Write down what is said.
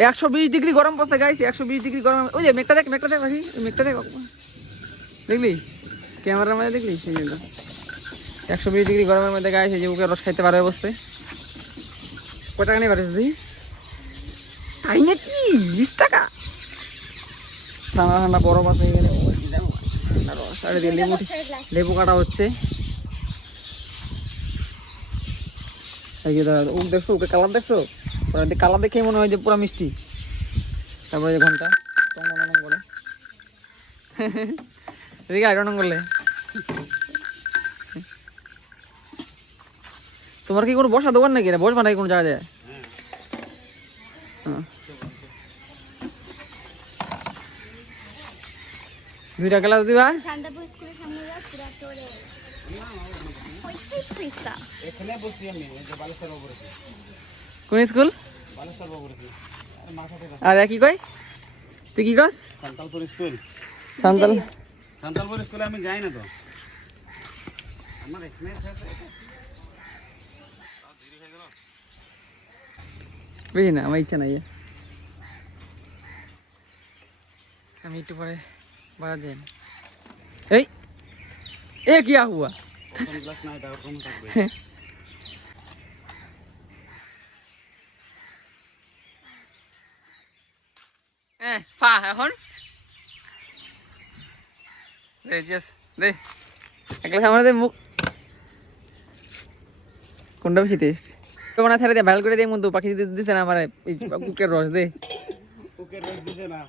120 degree গরম পড়ছে guys, 120 degree গরম। ওই যে মেঘটা দেখ ভাই, মেঘটা দেখ, দেখলি ক্যামেরার মধ্যে দেখলি সেই 120 ডিগ্রি গরমের মধ্যে গাইস এই যে বুকের রস খাইতে পারে বসছে। কত টাকা নিয়ে পারিস তুই? তাই নাকি? 20 টাকা। ঠান্ডা ঠান্ডা বরফ আছে এখানে, রস আর লেবু কাটা হচ্ছে। দেখছো ওকে কালার দেখছো? কালার দেখে মনে হয় যে পুরো মিষ্টি। তারপরে যে ঘন্টা টং করে এদিকে আইরন করলে। তোমার কি কোনো বসা দোকান নাকি? বসবা নাকি কোনো জায়গায়? দুইটা ক্লাস দিবা? শান্তাপুর স্কুলের সামনে যা পুরা তোরে পয়সা পয়সা। এখানে বসি আমি, এই যে বালেশ্বর বাবুরে। কোন স্কুল? বালেশ্বর বাবুরে। আরে মাথাতে রাখ। আর কি কই? তুই কি কস? শান্তালপুর স্কুল। শান্তালপুর স্কুলে আমি যাই না তো। আমার এখানে বুঝি না, আমার ইচ্ছা নাই। আমি একটু পরে বাজার যাই। এই এ কি হুয়া? প্রথম ক্লাস না, এটা কম থাকবে। ফা এখন দে জাস দে একলা সামনে দে মুখ কোনটা বেশি টেস্ট কোনা ছেড়ে দে ভালো করে দে মুখ পাখি দিতে দিছে না আমার এই কুকের রস দে কুকের রস দিছে না।